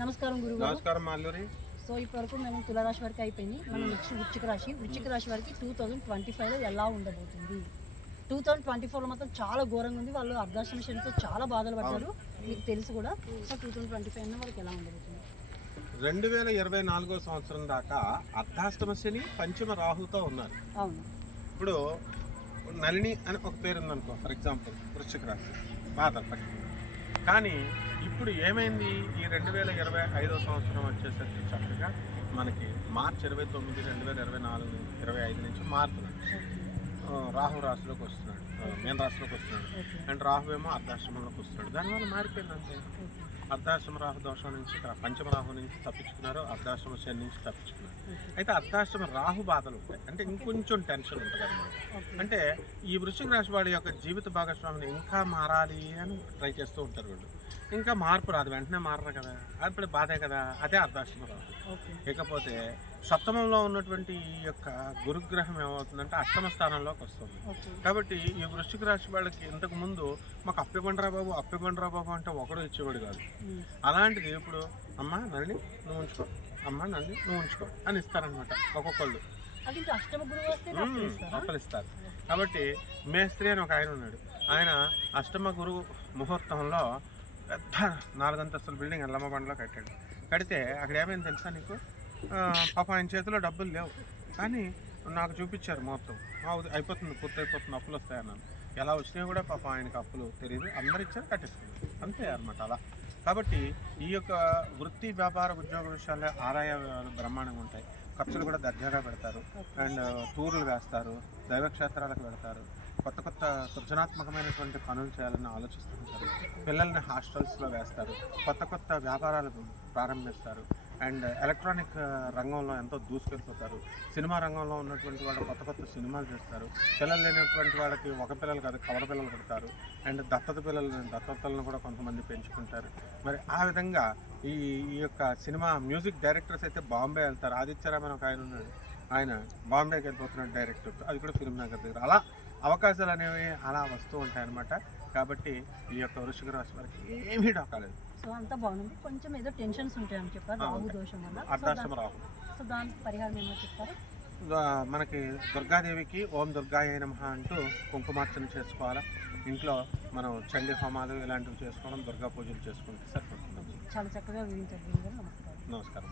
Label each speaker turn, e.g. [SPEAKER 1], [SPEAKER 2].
[SPEAKER 1] నమస్కారం గురుగారు.
[SPEAKER 2] నమస్కారం మాల్యూరి
[SPEAKER 1] సో ఇప్పటివరకు మేము తులారాశి వరకు అయిపోయింది. మనం నెక్స్ట్ వృశ్చిక రాశి. వృశ్చిక రాశి వారికి టూ థౌజండ్ ట్వంటీ ఫైవ్లో ఎలా ఉండబోతుంది? టూ థౌజండ్ ట్వంటీ ఫోర్లో మాత్రం చాలా ఘోరంగా ఉంది. వాళ్ళు అర్ధాశ్రమ శనితో చాలా బాధలు పడ్డారు. మీకు తెలుసు కూడా. So two thousand twenty five వాళ్ళకి ఎలా ఉండబోతుంది?
[SPEAKER 2] రెండు వేల ఇరవై నాలుగో సంవత్సరం దాకా అర్ధాష్టమ శని పంచమ రాహుతో ఉన్నారు.
[SPEAKER 1] అవును.
[SPEAKER 2] ఇప్పుడు నలిని అని ఒక పేరు ఉందనుకో ఫర్ ఎగ్జాంపుల్ వృశ్చిక రాశి. బాధలు కానీ ఇప్పుడు ఏమైంది? ఈ రెండు వేల ఇరవై ఐదో సంవత్సరం వచ్చేసరికి చక్కగా మనకి మార్చి ఇరవై తొమ్మిది రెండు వేల ఇరవై నాలుగు ఇరవై ఐదు నుంచి మారుతున్నాం రాహు రాశిలోకి వస్తున్నాడు. మీన రాశిలోకి వస్తున్నాడు. అండ్ రాహు ఏమో అర్ధాశ్రమంలోకి వస్తున్నాడు. దానివల్ల మారిపోయింది అంతే అర్ధాశ్రమ రాహు దోషం నుంచి పంచమ రాహు నుంచి తప్పించుకున్నారు అర్ధాశ్రమ శని నుంచి తప్పించుకున్నారు. అయితే అర్ధాశ్రమ రాహు బాధలు ఉంటాయి. అంటే ఇంకొంచెం టెన్షన్ ఉంటుంది అనమాట అంటే ఈ వృశ్చిక రాశి వాడి యొక్క జీవిత భాగస్వామిని ఇంకా మారాలి అని ట్రై చేస్తూ ఉంటారు వీళ్ళు. ఇంకా మార్పు రాదు. వెంటనే మారరు కదా. అప్పుడు బాధే కదా. అదే అర్ధాశ్రమ రాహు. ఇకపోతే సప్తమంలో ఉన్నటువంటి ఈ యొక్క గురుగ్రహం ఏమవుతుందంటే అష్టమ స్థానంలోకి వస్తుంది కాబట్టి ఈ వృశ్చిక రాశి వాళ్ళకి ఇంతకు ముందు మాకు అప్పిబండ్రా బాబు అప్పిబండ్రా బాబు అంటే ఒకడు ఇచ్చేవాడు కాదు. అలాంటిది ఇప్పుడు అమ్మ నల్లి నువ్వు ఉంచుకో. అమ్మ నల్లి నువ్వు ఉంచుకో అని ఇస్తారనమాట ఒక్కొక్కళ్ళు.
[SPEAKER 1] అది ఇంకా అష్టమ గురువు వస్తే నాకు ఇస్తారా
[SPEAKER 2] అప్పలు ఇస్తారు? కాబట్టి మేస్త్రి అని ఒక ఆయన ఉన్నాడు. ఆయన అష్టమ గురు ముహూర్తంలో పెద్ద నాలుగంతస్తుల బిల్డింగ్ ఎల్లమ్మ బండలో కట్టాడు. కడితే అక్కడ ఏమైంది తెలుసా నీకు? పాప ఆయన చేతిలో డబ్బులు లేవు. కానీ నాకు చూపించారు మొత్తం. అయిపోతుంది పూర్తి అయిపోతుంది అప్పులు వస్తాయన్నాను ఎలా వచ్చినాయి కూడా పాప ఆయనకి అప్పులు తెలియదు అందరు ఇచ్చారు కట్టేసుకున్నారు. అంతే అన్నమాట అలా. కాబట్టి ఈ యొక్క వృత్తి వ్యాపార ఉద్యోగ విషయాల్లో ఆదాయాలు బ్రహ్మాండంగా ఉంటాయి. ఖర్చులు కూడా దర్జాగా పెడతారు. అండ్ టూర్లు వేస్తారు దైవక్షేత్రాలకు వెళ్తారు. కొత్త కొత్త సృజనాత్మకమైనటువంటి పనులు చేయాలని ఆలోచిస్తూ ఉంటారు పిల్లల్ని హాస్టల్స్లో వేస్తారు. కొత్త కొత్త వ్యాపారాలు ప్రారంభిస్తారు. అండ్ ఎలక్ట్రానిక్ రంగంలో ఎంతో దూసుకెళ్ళిపోతారు. సినిమా రంగంలో ఉన్నటువంటి వాళ్ళు కొత్త కొత్త సినిమాలు చేస్తారు. పిల్లలు లేనటువంటి వాళ్ళకి ఒక పిల్లలు కాదు కవర పిల్లలు పుడతారు. అండ్ దత్తత పిల్లలు దత్తతలను కూడా కొంతమంది పెంచుకుంటారు. మరి ఆ విధంగా ఈ ఈ యొక్క సినిమా మ్యూజిక్ డైరెక్టర్స్ అయితే బాంబే వెళ్తారు. ఆదిత్యరామన్ ఒక ఆయన ఉన్నాడు. ఆయన బాంబేకి వెళ్ళిపోతున్నాడు డైరెక్టర్. అది కూడా ఫిల్మ్ నగర్ దగ్గర. అలా అవకాశాలు అనేవి అలా వస్తూ ఉంటాయి అన్నమాట కాబట్టి ఈ యొక్క వృషిక రాశి వారికి ఏమీ డోకాలేదు
[SPEAKER 1] సో అంతా బాగుంది. కొంచెం ఏదో టెన్షన్స్ ఉంటాయని చెప్పారు. రాహు. దోషం వల్ల.
[SPEAKER 2] రాహు.
[SPEAKER 1] సో దానికి పరిహారం ఏమో చెప్తారా?
[SPEAKER 2] మనకి దుర్గాదేవికి ఓం దుర్గాయ నమః అంటూ కుంకుమార్చన చేసుకోవాలా? ఇంట్లో మనం చండీ హోమాలు ఇలాంటివి చేసుకోవడం దుర్గా పూజలు చేసుకుంటే సరిపోతుంది?
[SPEAKER 1] చాలా చక్కగా వివరించారు. నమస్కారం.
[SPEAKER 2] నమస్కారం.